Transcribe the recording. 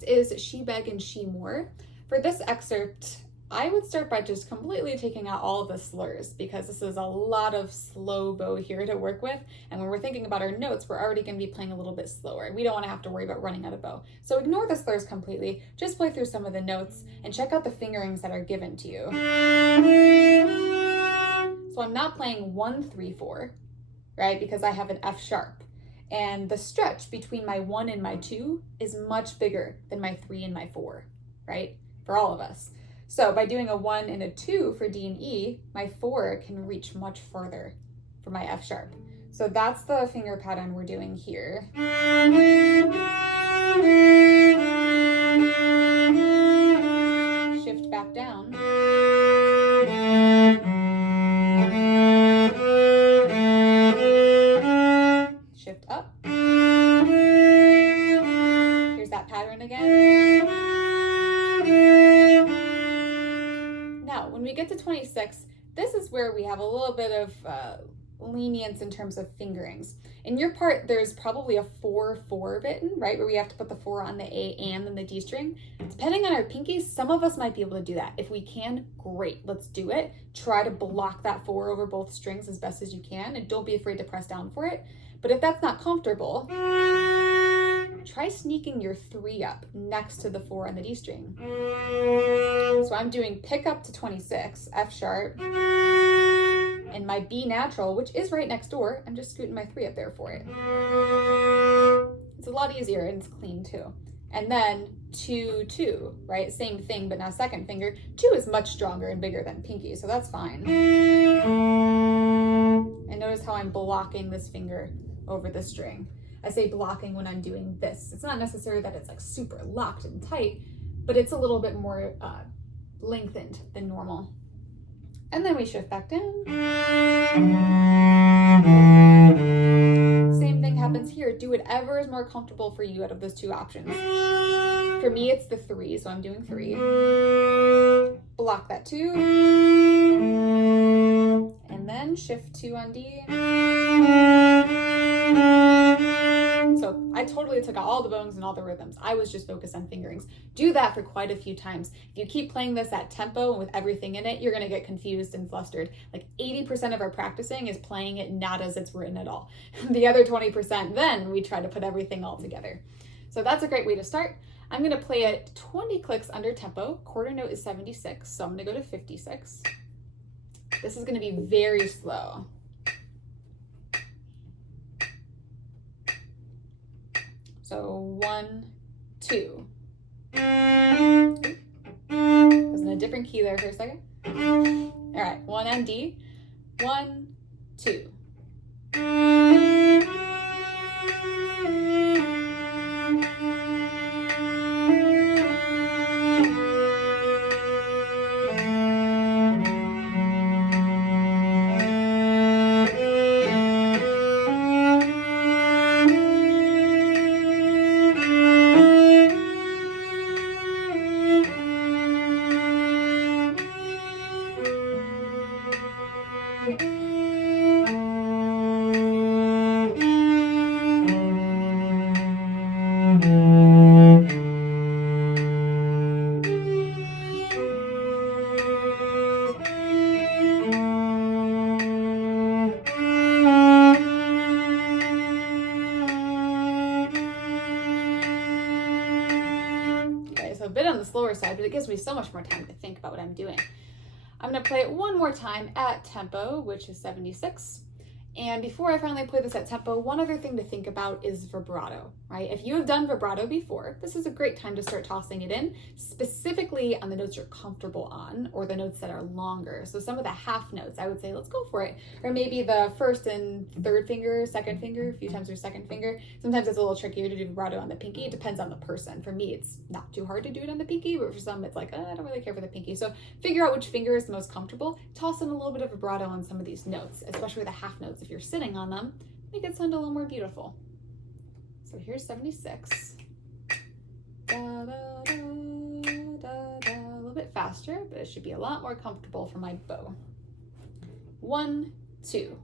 Next is Sheebeg and Sheemore. For this excerpt, I would start by just completely taking out all of the slurs because this is a lot of slow bow here to work with. And when we're thinking about our notes, we're already going to be playing a little bit slower. We don't want to have to worry about running out of bow. So ignore the slurs completely. Just play through some of the notes and check out the fingerings that are given to you. So I'm not playing 1, 3, 4, right? Because I have an F sharp. And the stretch between my 1 and my 2 is much bigger than my 3 and my 4, right? For all of us. So by doing a 1 and a 2 for D and E, my 4 can reach much further for my F sharp. So that's the finger pattern we're doing here. Shift back down. Shift up. Here's that pattern again. Now, when we get to 26, this is where we have a little bit of lenience in terms of fingerings. In your part, there's probably a 4-4 bitten, right? Where we have to put the 4 on the A and then the D string. Depending on our pinkies, some of us might be able to do that. If we can, great, let's do it. Try to block that 4 over both strings as best as you can, and don't be afraid to press down for it. But if that's not comfortable, try sneaking your 3 up next to the 4 on the D string. So I'm doing pick up to 26, F sharp, and my B natural, which is right next door, I'm just scooting my 3 up there for it. It's a lot easier and it's clean too. And then 2, 2, right? Same thing, but now second finger. 2 is much stronger and bigger than pinky, so that's fine. And notice how I'm blocking this finger over the string. I say blocking when I'm doing this. It's not necessary that it's like super locked and tight, but it's a little bit more lengthened than normal. And then we shift back down. Same thing happens here. Do whatever is more comfortable for you out of those 2 options. For me, it's the 3, so I'm doing 3. Block that 2. And then shift 2 on D. So I totally took out all the bones and all the rhythms. I was just focused on fingerings. Do that for quite a few times. If you keep playing this at tempo and with everything in it, you're going to get confused and flustered. Like 80% of our practicing is playing it not as it's written at all. The other 20%, then we try to put everything all together. So that's a great way to start. I'm going to play it 20 clicks under tempo. Quarter note is 76, so I'm going to go to 56. This is going to be very slow. So 1, 2. Was in a different key there for a second. All right, 1 on D. 1, 2. So a bit on the slower side, but it gives me so much more time to think about what I'm doing. I'm going to play it one more time at tempo, which is 76. And before I finally play this at tempo, one other thing to think about is vibrato, right? If you have done vibrato before, this is a great time to start tossing it in, specifically on the notes you're comfortable on or the notes that are longer. So some of the half notes, I would say, let's go for it. Or maybe the first and third finger, second finger, a few times your second finger. Sometimes it's a little trickier to do vibrato on the pinky. It depends on the person. For me, it's not too hard to do it on the pinky, but for some, it's like, I don't really care for the pinky. So figure out which finger is the most comfortable. Toss in a little bit of vibrato on some of these notes, especially the half notes. If you're sitting on them, make it sound a little more beautiful. So here's 76. Da, da, da, da, da. A little bit faster, but it should be a lot more comfortable for my bow. 1, 2.